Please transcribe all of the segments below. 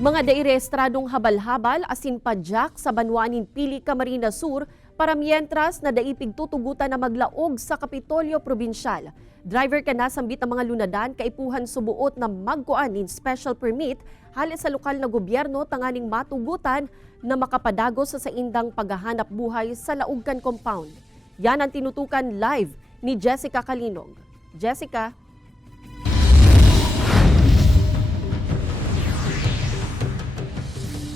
Mga dairestradong habal-habal asin padyak sa Banwanin Pili, Camarines Sur para mientras na daipig tutugutan na maglaog sa Kapitolyo Probinsyal. Driver ka na sambit ng mga lunadan kaipuhan subuot na magkuan in special permit halit sa lokal na gobyerno tanganing matugutan na makapadagos sa saindang paghahanap buhay sa Laugkan Compound. Yan ang tinutukan live ni Jessica Kalinog. Jessica.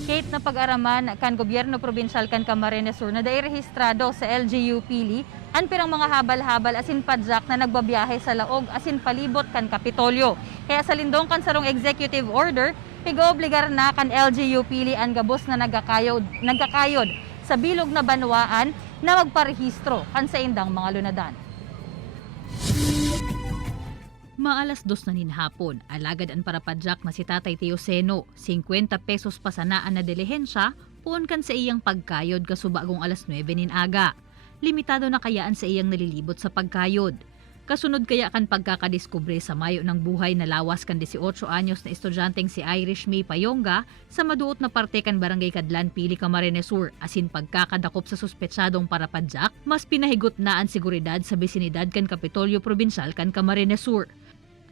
Kate na pag-araman kan gobyerno probinsyal kan Camarines Sur na dairehistrado sa LGU Pili, an pirang mga habal-habal asin padyak na nagbabiyahe sa laog asin palibot kan Kapitolyo. Kaya sa lindong kan sarong executive order, pigo-obligar na kan LGU Pili ang gabos na nagkakayod sa bilog na banwaan na magparehistro kan sa indang mga lunadan. Maalas 2 na ninhapon, alagad ang parapadyak na si Tatay Teoseno, 50 pesos pa sanaan na dilihensya, puon kan sa iyang pagkayod kasubagong alas 9 nin aga. Limitado na kayaan sa iyang nalilibot sa pagkayod. Kasunod kaya kan pagkakadiskubre sa mayo ng buhay na lawas kan 18 anyos na estudyanteng si Irish May Payonga sa maduot na parte kan Barangay Kadlan Pili, Camarines Sur, asin pagkakadakop sa suspetsadong parapadyak, mas pinahigot na ang seguridad sa bisinidad kan Kapitolyo Probinsyal kan Camarines Sur.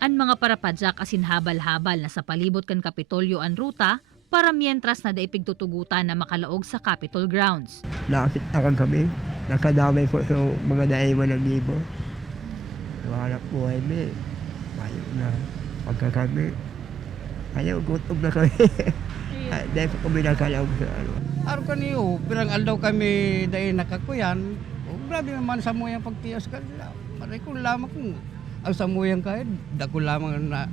Ang mga parapadyak asin habal-habal na sa palibot kan Kapitolyo ang ruta para mientras na daipigtutugutan na makalaog sa Capitol grounds. Nakakitakan kami, nakadamay po sa mga daiman ng libo. Hanap buhay mi, ayaw na pagkakami. Ayaw, gutom na kami. Dahil po kami nakalaog sa ano. Araw kaniyo, pirang aldaw kami dahil nakakuyan. Grabe naman sa muyang pagtiyas ka nila. Maray ko lamang kung ang sa muyang kahit, dako lamang na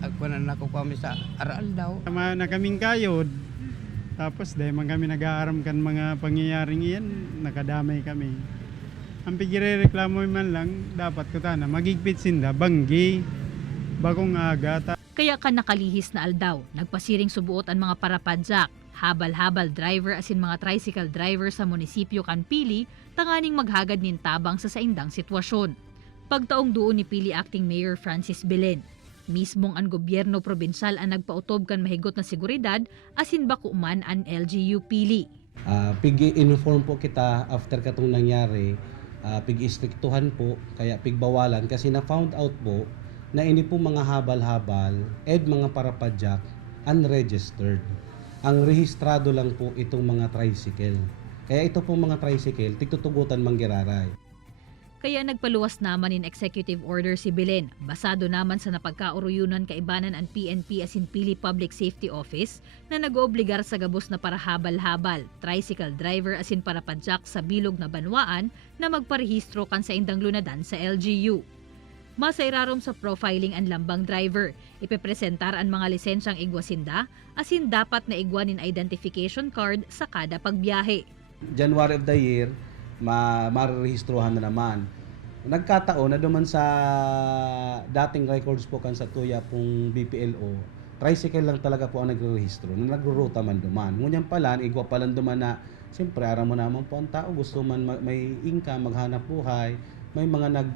ako kami sa aral daw. Tama na kaming kayod, tapos dahil man kami nag-aaram kan mga pangyayaring iyan, nakadamay kami. Ang pigirereklamo man lang, dapat ko na magigpit sinda, banggi, bagong aga. Kaya ka nakalihis na aldaw, nagpasiring subuot ang mga parapadyak, habal-habal driver asin mga tricycle driver sa munisipyo kan Pili, tanganing maghagad nin tabang sa saindang sitwasyon. Pagtaong doon ni Pili Acting Mayor Francis Belen, mismong ang gobyerno probinsal ang nagpautob kan mahigot na seguridad asin bakuman ang LGU Pili. Pig-inform po kita after katong nangyari, pig-istriktuhan po, kaya pigbawalan kasi na-found out po na ini po mga habal-habal ed mga parapadyak unregistered. Ang rehistrado lang po itong mga tricycle. Kaya ito po mga tricycle, tigtutugutan manggiraray. Kaya nagpaluwas naman in executive order si Belen, basado naman sa napagkauruyunan kaibanan ang PNP asin Pili Public Safety Office na nag-oobligar sa gabos na para habal-habal, tricycle driver asin parapadyak sa bilog na banwaan na magparehistro kan sa indang lunadan sa LGU. Masairarom sa profiling ang lambang driver, ipepresentar ang mga lisensyang igwasinda asin dapat na igwanin identification card sa kada pagbiyahe. January of the year, marirehistrohan na naman. Nagkataon na duman sa dating records po kan sa tuya pong BPLO, tricycle lang talaga po ang nagre-rehistro. Nung nagruruta man duman. Ngunyan pala, igwa pala duman na, siyempre, aram mo naman po ang tao, gusto man may income, maghanap buhay, may mga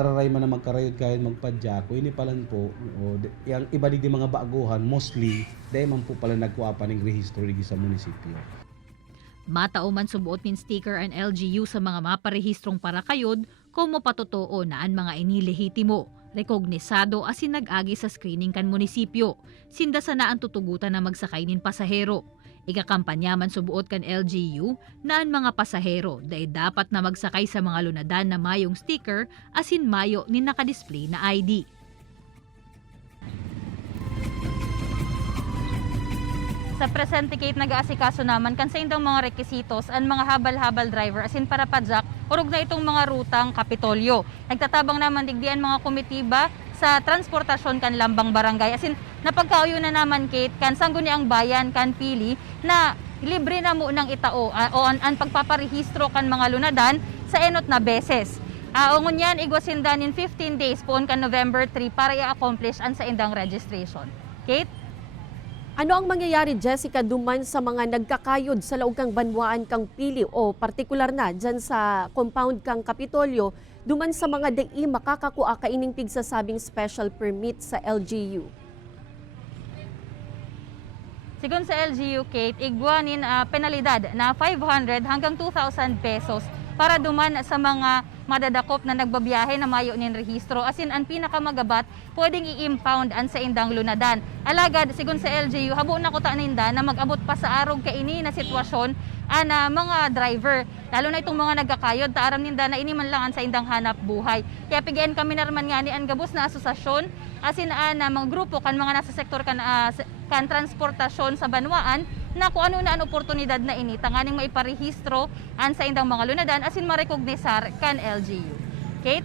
traray man na magkarayod-kayod magpadyak, o ini palan po, yung iba di mga baguhan, mostly, dahil man po pala nagkuha ng rehistro sa munisipyo. Matao man subuot nin sticker ang LGU sa mga maparehistrong parakayod kung mapatotoo na ang mga inilehitimo, rekognisado asin nag-agi sa screening kan munisipyo, sinda sana ang tutugutan na magsakay nin pasahero. Ikakampanya man subuot kan LGU na ang mga pasahero dahil dapat na magsakay sa mga lunadan na mayong sticker asin mayo nin nakadisplay na ID. Sa presente Kate, nag-aasikaso naman kan sa indang mga rekisitos ang mga habal-habal driver asin parapadyak urog na itong mga rutang Kapitolyo. Nagtatabang naman digdian mga komitiba sa transportasyon kan lambang barangay asin napagkauyo na naman Kate kan sangguni ang bayan kan Pili na libre na mo ng itao o ang pagpaparehistro kan mga lunadan sa enot na beses. Ongon yan igwasindan in 15 days poon kan November 3 para i-accomplish ang sa indang registration. Kate? Ano ang mangyayari, Jessica, duman sa mga nagkakayod sa Laugkan Banwaan kang Pili o partikular na dyan sa compound kang Kapitolyo, duman sa mga dai makakakuha kaining pigsasabing special permit sa LGU? Sigon sa LGU, Kate, igwanin penalidad na 500 hanggang 2,000 pesos para duman sa mga madadakop na nagbabiyahe na mayo nin rehistro. Asin ang pinakamagabat, pwedeng i-impound an sa indang lunadan. Alagad, sigon sa LGU, habo na ko ta ninda na mag-abot pa sa arog kaini na sitwasyon ana mga driver. Lalo na itong mga nagkakayod, taaram ninda na iniman lang sa indang hanap buhay. Kaya pigian kami narman nga ni ang gabos na asosasyon, asin na mga grupo kan mga nasa sektor kan transportasyon sa banwaan, na kung ano na ang oportunidad na ini, tanganing maiparehistro an sa indang mga lunadan, asin marekognisar kan LGU. Kate?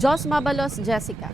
Jos Mabalos, Jessica.